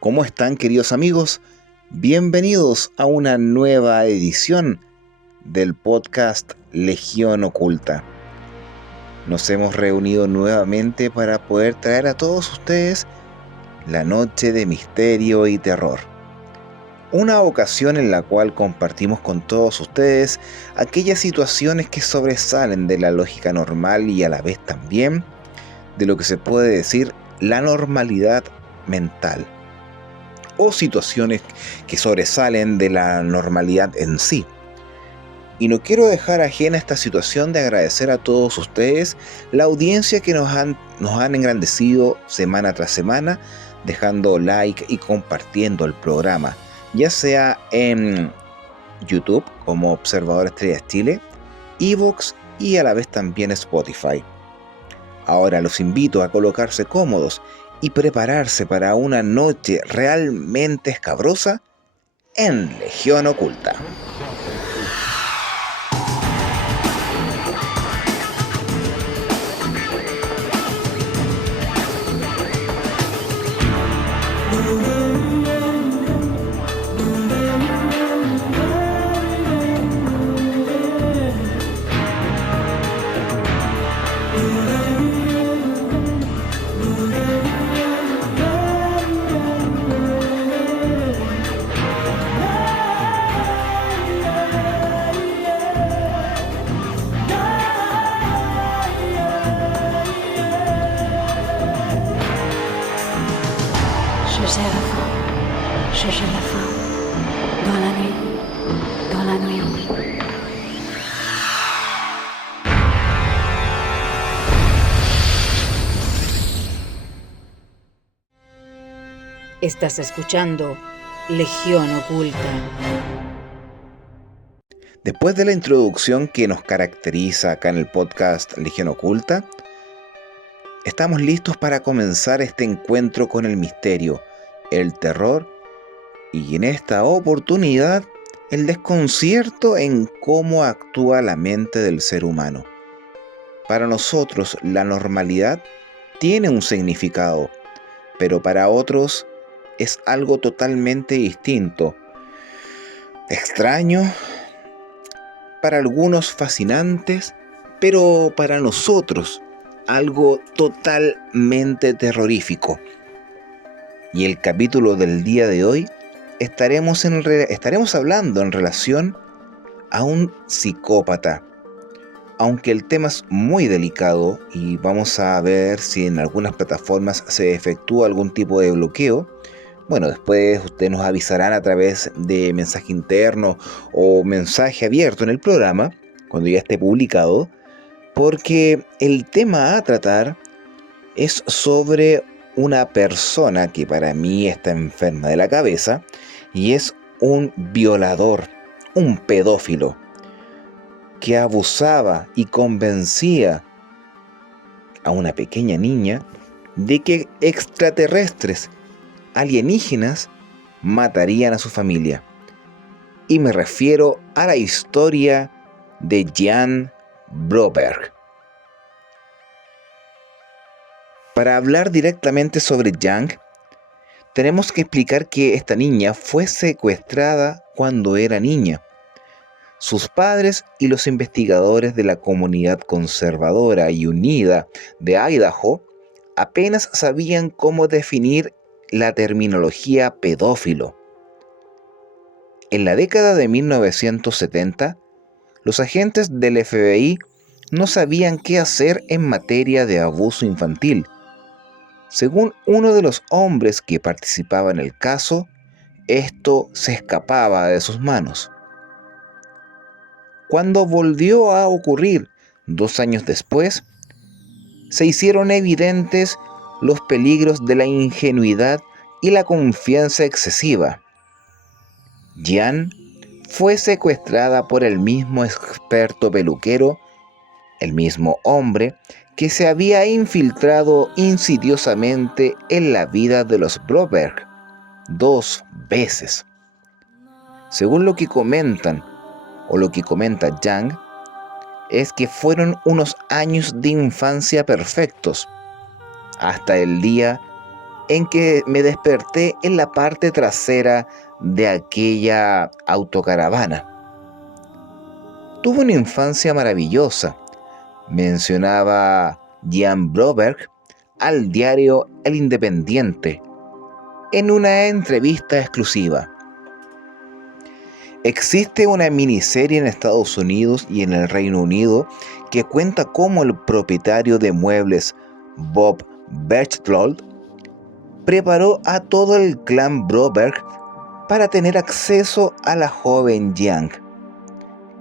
¿Cómo están, queridos amigos? Bienvenidos a una nueva edición del podcast Legión Oculta. Nos hemos reunido nuevamente para poder traer a todos ustedes la noche de misterio y terror. Una ocasión en la cual compartimos con todos ustedes aquellas situaciones que sobresalen de la lógica normal y a la vez también de lo que se puede decir la normalidad mental, o situaciones que sobresalen de la normalidad en sí. Y no quiero dejar ajena esta situación de agradecer a todos ustedes la audiencia que nos han engrandecido semana tras semana, dejando like y compartiendo el programa, ya sea en YouTube como Observador Estrellas Chile, iVoox y a la vez también Spotify. Ahora los invito a colocarse cómodos y prepararse para una noche realmente escabrosa en Legión Oculta. Cherchez la fin, dans la nuit. Estás escuchando Legión Oculta. Después de la introducción que nos caracteriza acá en el podcast Legión Oculta, estamos listos para comenzar este encuentro con el misterio, el terror y en esta oportunidad el desconcierto en cómo actúa la mente del ser humano. Para nosotros la normalidad tiene un significado, pero para otros es algo totalmente distinto, extraño, para algunos fascinantes, pero para nosotros algo totalmente terrorífico. Y el capítulo del día de hoy estaremos hablando en relación a un psicópata. Aunque el tema es muy delicado y vamos a ver si en algunas plataformas se efectúa algún tipo de bloqueo, bueno, después ustedes nos avisarán a través de mensaje interno o mensaje abierto en el programa, cuando ya esté publicado, porque el tema a tratar es sobre una persona que para mí está enferma de la cabeza y es un violador, un pedófilo, que abusaba y convencía a una pequeña niña de que extraterrestres, alienígenas, matarían a su familia. Y me refiero a la historia de Jan Broberg. Para hablar directamente sobre Jan, tenemos que explicar que esta niña fue secuestrada cuando era niña. Sus padres y los investigadores de la comunidad conservadora y unida de Idaho apenas sabían cómo definir la terminología pedófilo. En la década de 1970, los agentes del FBI no sabían qué hacer en materia de abuso infantil. Según uno de los hombres que participaba en el caso, esto se escapaba de sus manos. Cuando volvió a ocurrir 2 años después, se hicieron evidentes los peligros de la ingenuidad y la confianza excesiva. Jan fue secuestrada por el mismo experto peluquero, el mismo hombre que se había infiltrado insidiosamente en la vida de los Broberg 2 veces. Según lo que comentan, o lo que comenta Jan, es que fueron unos años de infancia perfectos, hasta el día en que me desperté en la parte trasera de aquella autocaravana. Tuve una infancia maravillosa, mencionaba Jan Broberg al diario El Independiente en una entrevista exclusiva. Existe una miniserie en Estados Unidos y en el Reino Unido que cuenta cómo el propietario de muebles Bob Berchtold preparó a todo el clan Broberg para tener acceso a la joven Yang,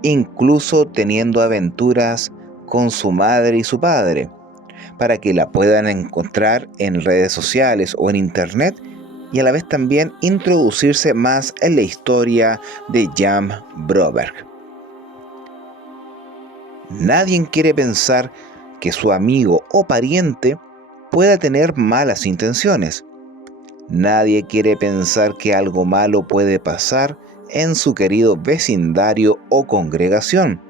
incluso teniendo aventuras con su madre y su padre, para que la puedan encontrar en redes sociales o en internet y a la vez también introducirse más en la historia de Jan Broberg. Nadie quiere pensar que su amigo o pariente pueda tener malas intenciones. Nadie quiere pensar que algo malo puede pasar en su querido vecindario o congregación.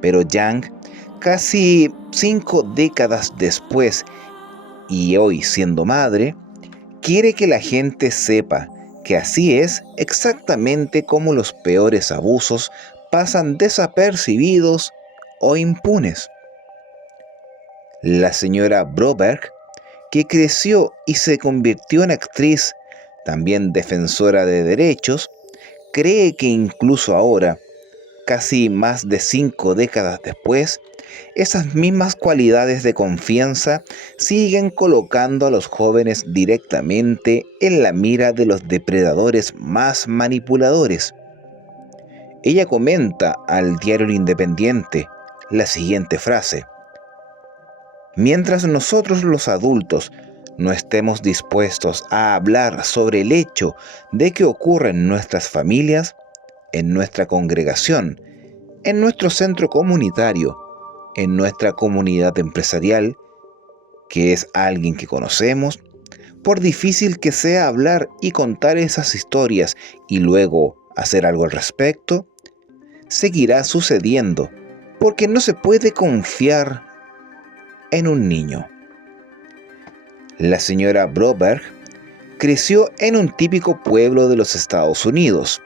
Pero Yang, casi 5 décadas después y hoy siendo madre, quiere que la gente sepa que así es exactamente como los peores abusos pasan desapercibidos o impunes. La señora Broberg, que creció y se convirtió en actriz, también defensora de derechos, cree que incluso ahora, casi más de 5 décadas después, esas mismas cualidades de confianza siguen colocando a los jóvenes directamente en la mira de los depredadores más manipuladores. Ella comenta al diario El Independiente la siguiente frase: mientras nosotros los adultos no estemos dispuestos a hablar sobre el hecho de que ocurre en nuestras familias, en nuestra congregación, en nuestro centro comunitario, en nuestra comunidad empresarial, que es alguien que conocemos, por difícil que sea hablar y contar esas historias y luego hacer algo al respecto, seguirá sucediendo, porque no se puede confiar en un niño. La señora Broberg creció en un típico pueblo de los Estados Unidos.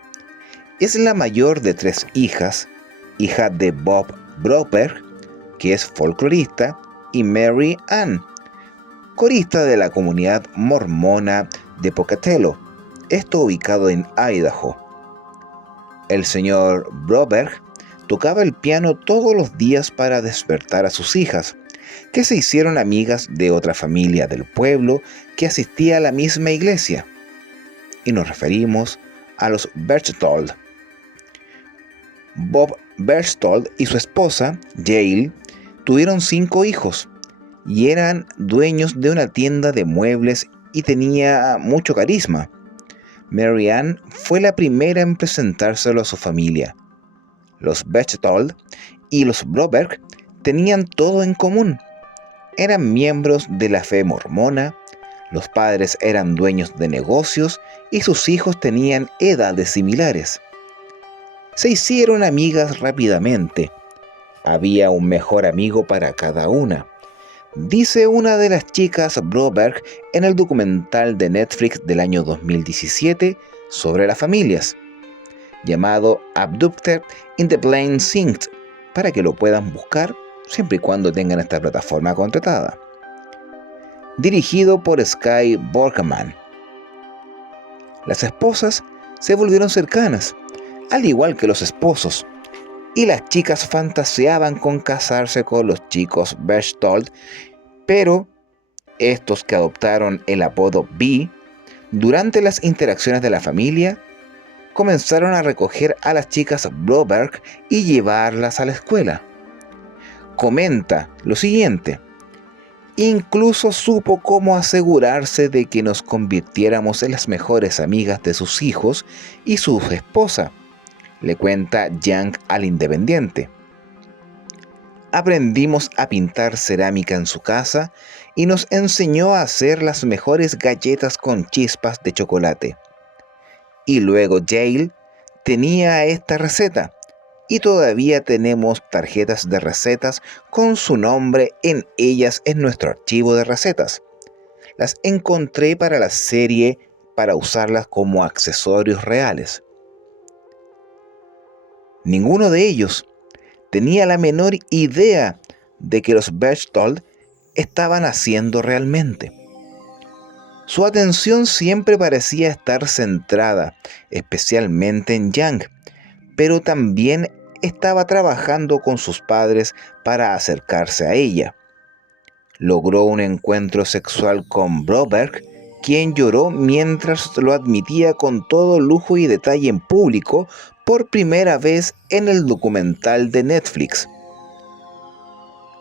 Es la mayor de 3 hijas, hija de Bob Broberg, que es folclorista, y Mary Ann, corista de la comunidad mormona de Pocatello, esto ubicado en Idaho. El señor Broberg tocaba el piano todos los días para despertar a sus hijas, que se hicieron amigas de otra familia del pueblo que asistía a la misma iglesia, y nos referimos a los Berchtold. Bob Berchtold y su esposa, Jael, tuvieron 5 hijos y eran dueños de una tienda de muebles y tenía mucho carisma. Mary Ann fue la primera en presentárselo a su familia. Los Berchtold y los Broberg tenían todo en común. Eran miembros de la fe mormona, los padres eran dueños de negocios y sus hijos tenían edades similares. Se hicieron amigas rápidamente. Había un mejor amigo para cada una, dice una de las chicas Broberg en el documental de Netflix del año 2017 sobre las familias, llamado Abducted in the Plain Sight, para que lo puedan buscar siempre y cuando tengan esta plataforma contratada. Dirigido por Sky Borgman. Las esposas se volvieron cercanas, al igual que los esposos, y las chicas fantaseaban con casarse con los chicos Berchtold, pero estos, que adoptaron el apodo B, durante las interacciones de la familia, comenzaron a recoger a las chicas Broberg y llevarlas a la escuela. Comenta lo siguiente: incluso supo cómo asegurarse de que nos convirtiéramos en las mejores amigas de sus hijos y su esposa, le cuenta Yang al Independiente. Aprendimos a pintar cerámica en su casa y nos enseñó a hacer las mejores galletas con chispas de chocolate. Y luego Jael tenía esta receta, y todavía tenemos tarjetas de recetas con su nombre en ellas en nuestro archivo de recetas. las encontré para la serie para usarlas como accesorios reales. Ninguno de ellos tenía la menor idea de que los Berchtold estaban haciendo realmente. Su atención siempre parecía estar centrada, especialmente en Yang, pero también estaba trabajando con sus padres para acercarse a ella. Logró un encuentro sexual con Broberg, quien lloró mientras lo admitía con todo lujo y detalle en público por primera vez en el documental de Netflix.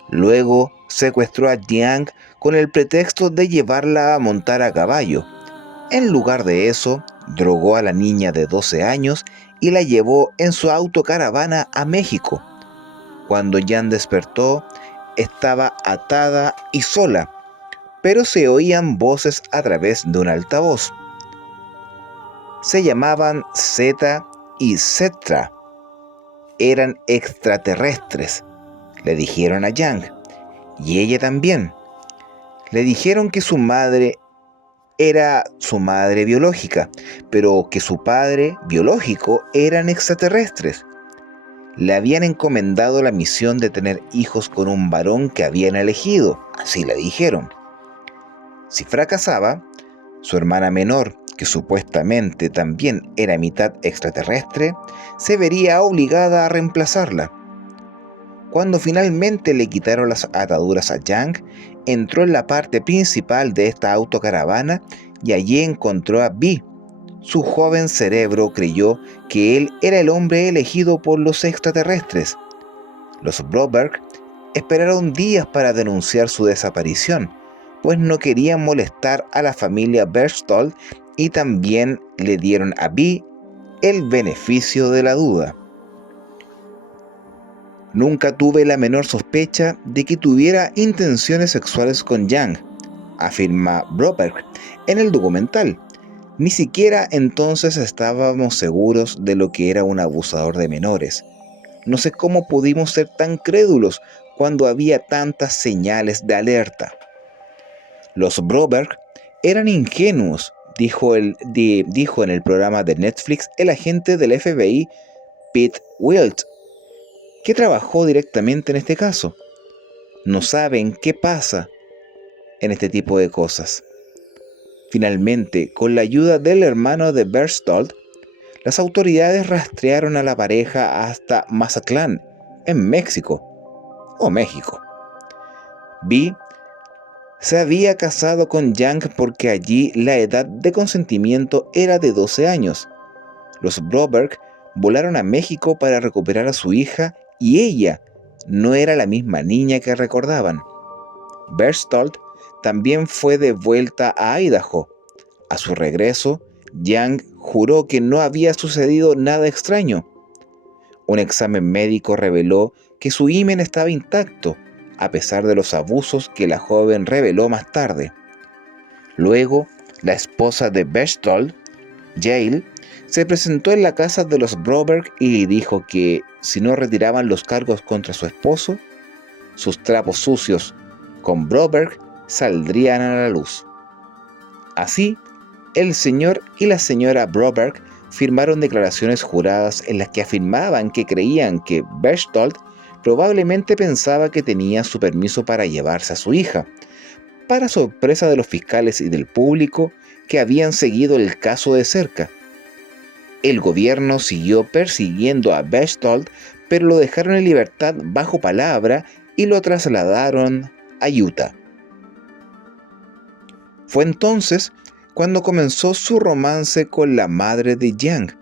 Luego secuestró a Yang con el pretexto de llevarla a montar a caballo. En lugar de eso, drogó a la niña de 12 años y la llevó en su autocaravana a México. Cuando Yang despertó, estaba atada y sola, pero se oían voces a través de un altavoz. Se llamaban Zeta y Cetra. Eran extraterrestres, le dijeron a Yang, y ella también. Le dijeron que su madre era su madre biológica, pero que su padre biológico eran extraterrestres. Le habían encomendado la misión de tener hijos con un varón que habían elegido, así le dijeron. Si fracasaba, su hermana menor, que supuestamente también era mitad extraterrestre, se vería obligada a reemplazarla. Cuando finalmente le quitaron las ataduras a Yang, entró en la parte principal de esta autocaravana y allí encontró a Vi. Su joven cerebro creyó que él era el hombre elegido por los extraterrestres. Los Broberg esperaron días para denunciar su desaparición, pues no querían molestar a la familia Berchtold y también le dieron a Vi el beneficio de la duda. Nunca tuve la menor sospecha de que tuviera intenciones sexuales con Yang, afirma Broberg en el documental. Ni siquiera entonces estábamos seguros de lo que era un abusador de menores. No sé cómo pudimos ser tan crédulos cuando había tantas señales de alerta. Los Broberg eran ingenuos, dijo en el programa de Netflix el agente del FBI Pete Wilt, que trabajó directamente en este caso. No saben qué pasa en este tipo de cosas. Finalmente, con la ayuda del hermano de Berchtold, las autoridades rastrearon a la pareja hasta Mazatlán, en México, o México. Vi se había casado con Yang porque allí la edad de consentimiento era de 12 años. Los Broberg volaron a México para recuperar a su hija y ella no era la misma niña que recordaban. Berchtold también fue de vuelta a Idaho. A su regreso, Yang juró que no había sucedido nada extraño. Un examen médico reveló que su himen estaba intacto, a pesar de los abusos que la joven reveló más tarde. Luego, la esposa de Berchtold, Yael, se presentó en la casa de los Broberg y dijo que si no retiraban los cargos contra su esposo, sus trapos sucios con Broberg saldrían a la luz. Así, el señor y la señora Broberg firmaron declaraciones juradas en las que afirmaban que creían que Berchtold probablemente pensaba que tenía su permiso para llevarse a su hija, para sorpresa de los fiscales y del público que habían seguido el caso de cerca. El gobierno siguió persiguiendo a Berchtold, pero lo dejaron en libertad bajo palabra y lo trasladaron a Utah. Fue entonces cuando comenzó su romance con la madre de Yang.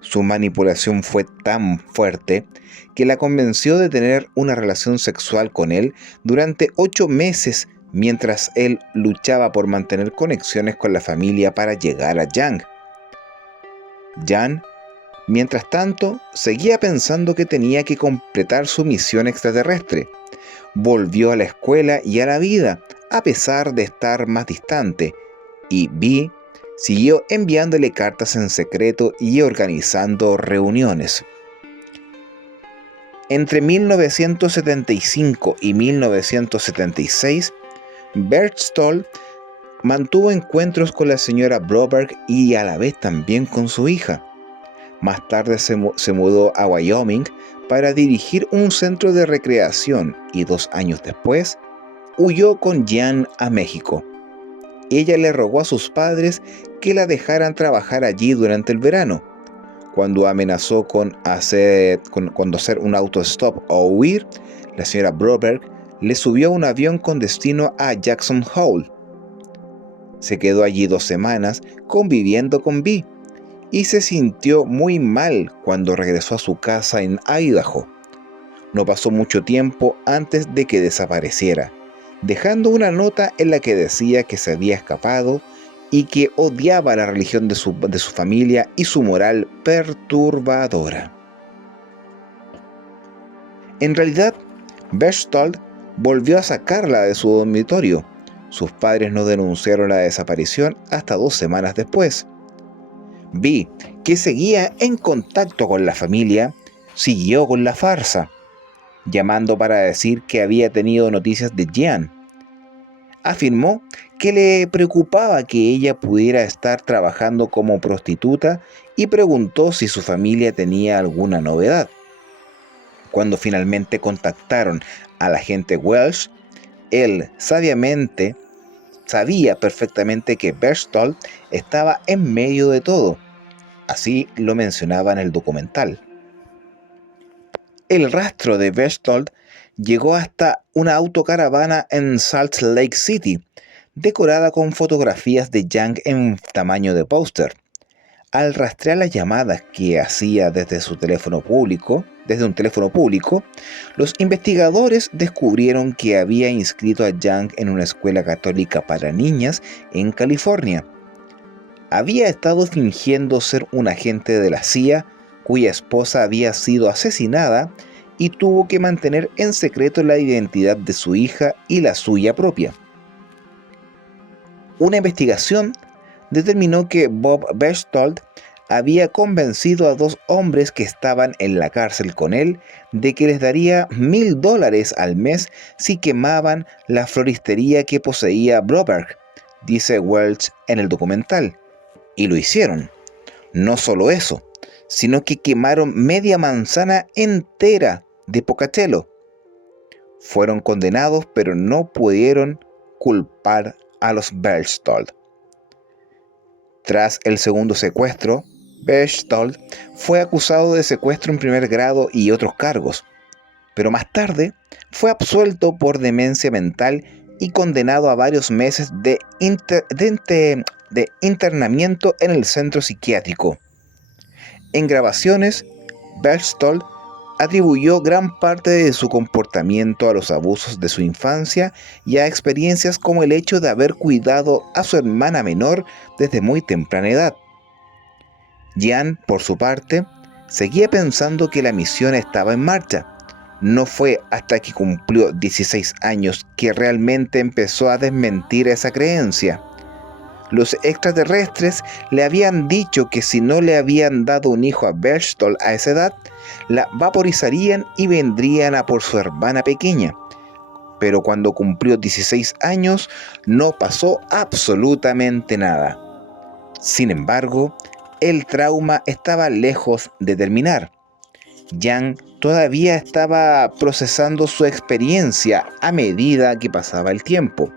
Su manipulación fue tan fuerte que la convenció de tener una relación sexual con él durante 8 meses mientras él luchaba por mantener conexiones con la familia para llegar a Yang. Yang, mientras tanto, seguía pensando que tenía que completar su misión extraterrestre. Volvió a la escuela y a la vida, a pesar de estar más distante, y Vi siguió enviándole cartas en secreto y organizando reuniones. Entre 1975 y 1976, Berchtold mantuvo encuentros con la señora Broberg y a la vez también con su hija. Más tarde se mudó a Wyoming para dirigir un centro de recreación y 2 años después huyó con Jean a México. Ella le rogó a sus padres que la dejaran trabajar allí durante el verano. Cuando amenazó con hacer un autostop o huir, la señora Broberg le subió a un avión con destino a Jackson Hole. Se quedó allí 2 semanas conviviendo con Vi y se sintió muy mal cuando regresó a su casa en Idaho. No pasó mucho tiempo antes de que desapareciera, dejando una nota en la que decía que se había escapado y que odiaba la religión de su familia y su moral perturbadora. En realidad, Berchtold volvió a sacarla de su dormitorio. Sus padres no denunciaron la desaparición hasta 2 semanas después. Vi que seguía en contacto con la familia, siguió con la farsa, llamando para decir que había tenido noticias de Jean. Afirmó que le preocupaba que ella pudiera estar trabajando como prostituta y preguntó si su familia tenía alguna novedad. Cuando finalmente contactaron al agente Welsh, él sabía perfectamente que Berchtold estaba en medio de todo. Así lo mencionaba en el documental. El rastro de Berchtold llegó hasta una autocaravana en Salt Lake City, decorada con fotografías de Young en tamaño de póster. Al rastrear las llamadas que hacía desde un teléfono público, los investigadores descubrieron que había inscrito a Young en una escuela católica para niñas en California. Había estado fingiendo ser un agente de la CIA cuya esposa había sido asesinada y tuvo que mantener en secreto la identidad de su hija y la suya propia. Una investigación determinó que Bob Berchtold había convencido a 2 hombres que estaban en la cárcel con él de que les daría $1,000 al mes si quemaban la floristería que poseía Broberg, dice Welch en el documental. Y lo hicieron. No solo eso, sino que quemaron media manzana entera de Pocatello. Fueron condenados, pero no pudieron culpar a los Berchtold. Tras el segundo secuestro, Berchtold fue acusado de secuestro en primer grado y otros cargos, pero más tarde fue absuelto por demencia mental y condenado a varios meses de internamiento en el centro psiquiátrico. En grabaciones, Berchtold atribuyó gran parte de su comportamiento a los abusos de su infancia y a experiencias como el hecho de haber cuidado a su hermana menor desde muy temprana edad. Jean, por su parte, seguía pensando que la misión estaba en marcha. No fue hasta que cumplió 16 años que realmente empezó a desmentir esa creencia. Los extraterrestres le habían dicho que si no le habían dado un hijo a Berchtold a esa edad, la vaporizarían y vendrían a por su hermana pequeña. Pero cuando cumplió 16 años, no pasó absolutamente nada. Sin embargo, el trauma estaba lejos de terminar. Young todavía estaba procesando su experiencia a medida que pasaba el tiempo.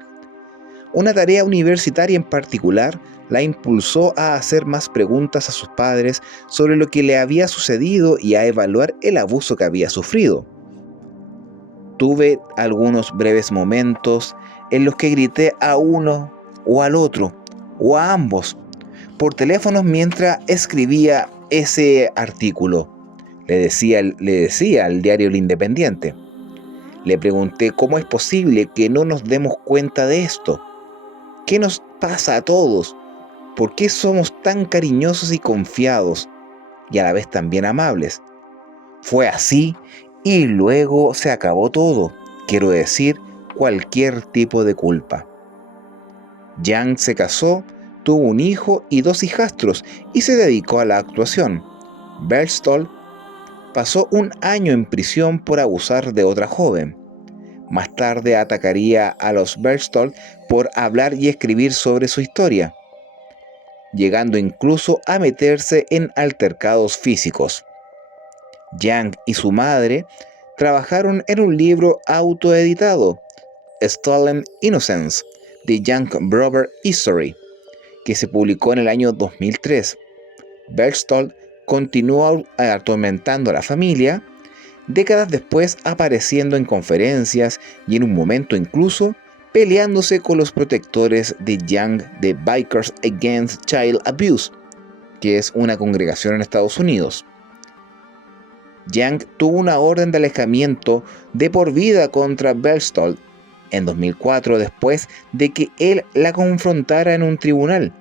Una tarea universitaria en particular la impulsó a hacer más preguntas a sus padres sobre lo que le había sucedido y a evaluar el abuso que había sufrido. Tuve algunos breves momentos en los que grité a uno o al otro, o a ambos, por teléfono mientras escribía ese artículo, le decía al diario El Independiente. Le pregunté cómo es posible que no nos demos cuenta de esto. ¿Qué nos pasa a todos? ¿Por qué somos tan cariñosos y confiados y a la vez también amables? Fue así y luego se acabó todo, quiero decir, cualquier tipo de culpa. Young se casó, tuvo un hijo y 2 hijastros y se dedicó a la actuación. Berchtold pasó 1 año en prisión por abusar de otra joven. Más tarde atacaría a los Berchtold por hablar y escribir sobre su historia, llegando incluso a meterse en altercados físicos. Young y su madre trabajaron en un libro autoeditado, Stolen Innocence, The Young Brother History, que se publicó en el año 2003. Berchtold continuó atormentando a la familia, décadas después apareciendo en conferencias y en un momento incluso peleándose con los protectores de Young de Bikers Against Child Abuse, que es una congregación en Estados Unidos. Young tuvo una orden de alejamiento de por vida contra Berchtold en 2004 después de que él la confrontara en un tribunal,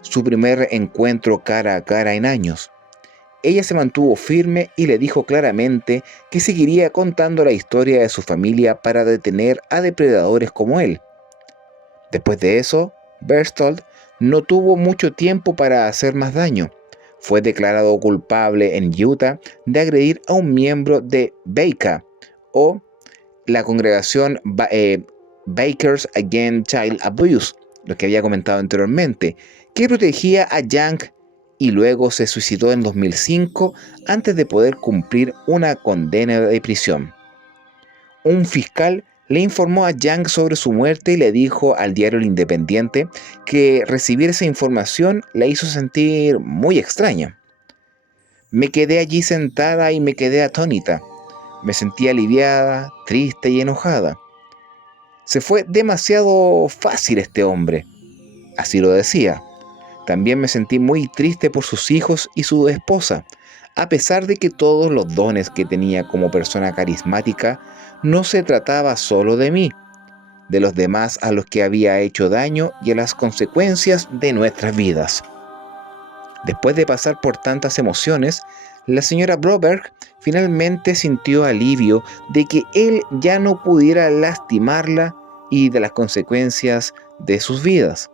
su primer encuentro cara a cara en años. Ella se mantuvo firme y le dijo claramente que seguiría contando la historia de su familia para detener a depredadores como él. Después de eso, Berchtold no tuvo mucho tiempo para hacer más daño. Fue declarado culpable en Utah de agredir a un miembro de BACA, o la congregación Bikers Against Child Abuse, lo que había comentado anteriormente, que protegía a Young y luego se suicidó en 2005 antes de poder cumplir una condena de prisión. Un fiscal le informó a Young sobre su muerte y le dijo al diario El Independiente que recibir esa información la hizo sentir muy extraña. Me quedé allí sentada y me quedé atónita. Me sentí aliviada, triste y enojada. Se fue demasiado fácil este hombre. Así lo decía. También me sentí muy triste por sus hijos y su esposa, a pesar de que todos los dones que tenía como persona carismática, no se trataba solo de mí, de los demás a los que había hecho daño y a las consecuencias de nuestras vidas. Después de pasar por tantas emociones, la señora Broberg finalmente sintió alivio de que él ya no pudiera lastimarla y de las consecuencias de sus vidas.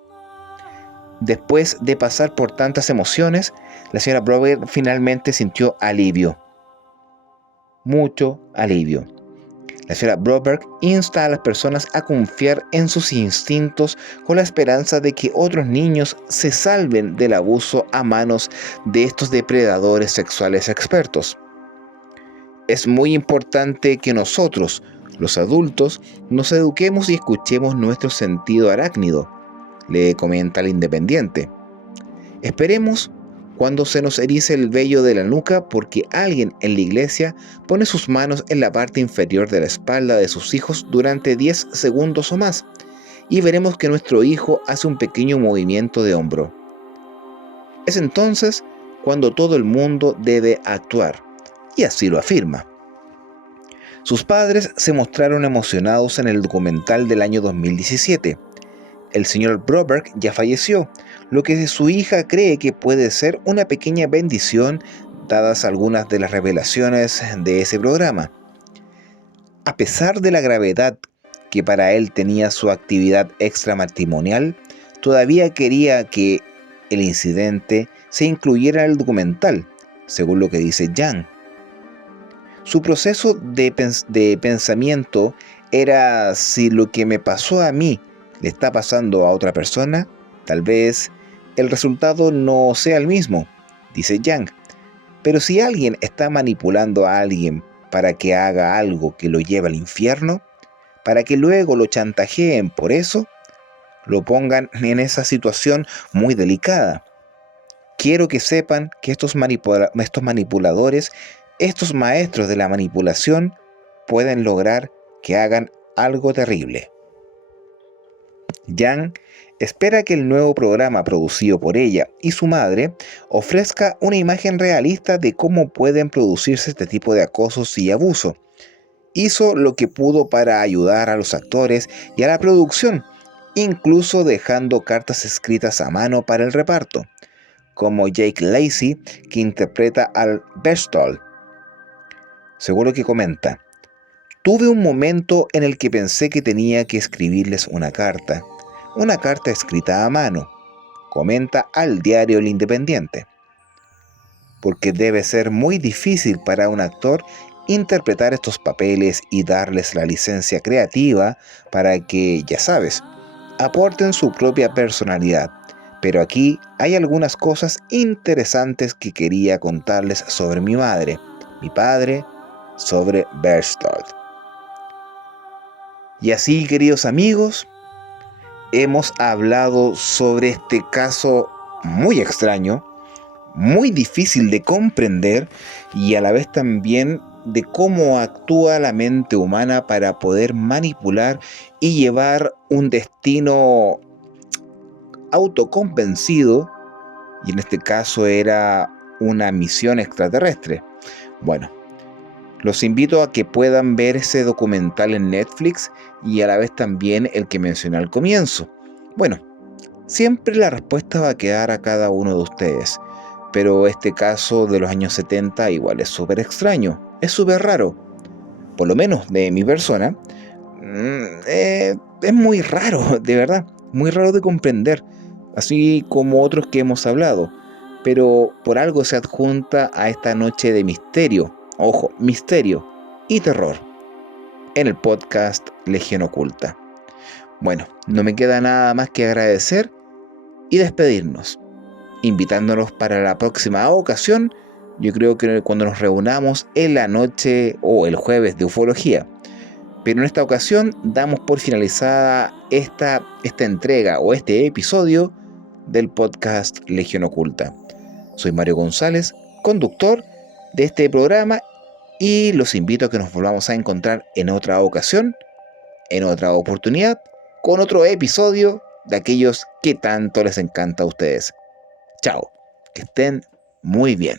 Después de pasar por tantas emociones, la señora Broberg finalmente sintió alivio. Mucho alivio. La señora Broberg insta a las personas a confiar en sus instintos con la esperanza de que otros niños se salven del abuso a manos de estos depredadores sexuales expertos. Es muy importante que nosotros, los adultos, nos eduquemos y escuchemos nuestro sentido arácnido, le comenta El Independiente. Esperemos cuando se nos erice el vello de la nuca porque alguien en la iglesia pone sus manos en la parte inferior de la espalda de sus hijos durante 10 segundos o más, y veremos que nuestro hijo hace un pequeño movimiento de hombro. Es entonces cuando todo el mundo debe actuar, y así lo afirma. Sus padres se mostraron emocionados en el documental del año 2017. El señor Broberg ya falleció, lo que su hija cree que puede ser una pequeña bendición dadas algunas de las revelaciones de ese programa. A pesar de la gravedad que para él tenía su actividad extramatrimonial, todavía quería que el incidente se incluyera en el documental, según lo que dice Young. Su proceso de pensamiento era: si lo que me pasó a mí le está pasando a otra persona, tal vez el resultado no sea el mismo, dice Young. Pero si alguien está manipulando a alguien para que haga algo que lo lleve al infierno, para que luego lo chantajeen por eso, lo pongan en esa situación muy delicada. Quiero que sepan que estos manipuladores, estos maestros de la manipulación, pueden lograr que hagan algo terrible. Young espera que el nuevo programa producido por ella y su madre ofrezca una imagen realista de cómo pueden producirse este tipo de acosos y abuso. Hizo lo que pudo para ayudar a los actores y a la producción, incluso dejando cartas escritas a mano para el reparto, como Jake Lacy, que interpreta al Berchtold. Según lo que comenta: tuve un momento en el que pensé que tenía que escribirles una carta escrita a mano, comenta al diario El Independiente, porque debe ser muy difícil para un actor interpretar estos papeles y darles la licencia creativa para que, ya sabes, aporten su propia personalidad. Pero aquí hay algunas cosas interesantes que quería contarles sobre mi madre, mi padre, sobre Berchtold. Y así, queridos amigos, hemos hablado sobre este caso muy extraño, muy difícil de comprender y a la vez también de cómo actúa la mente humana para poder manipular y llevar un destino autoconvencido, y en este caso era una misión extraterrestre. Bueno, los invito a que puedan ver ese documental en Netflix y a la vez también el que mencioné al comienzo. Bueno, siempre la respuesta va a quedar a cada uno de ustedes, pero este caso de los años 70 igual es súper extraño, es súper raro, por lo menos de mi persona. Es muy raro, de verdad, muy raro de comprender, así como otros que hemos hablado, pero por algo se adjunta a esta noche de misterio, ojo, misterio y terror, en el podcast Legión Oculta. Bueno, no me queda nada más que agradecer y despedirnos, invitándonos para la próxima ocasión. Yo creo que cuando nos reunamos en la noche o el jueves de ufología. Pero en esta ocasión damos por finalizada esta entrega o este episodio del podcast Legión Oculta. Soy Mario González, conductor de este programa, y los invito a que nos volvamos a encontrar en otra ocasión, en otra oportunidad, con otro episodio de aquellos que tanto les encanta a ustedes. Chao, que estén muy bien.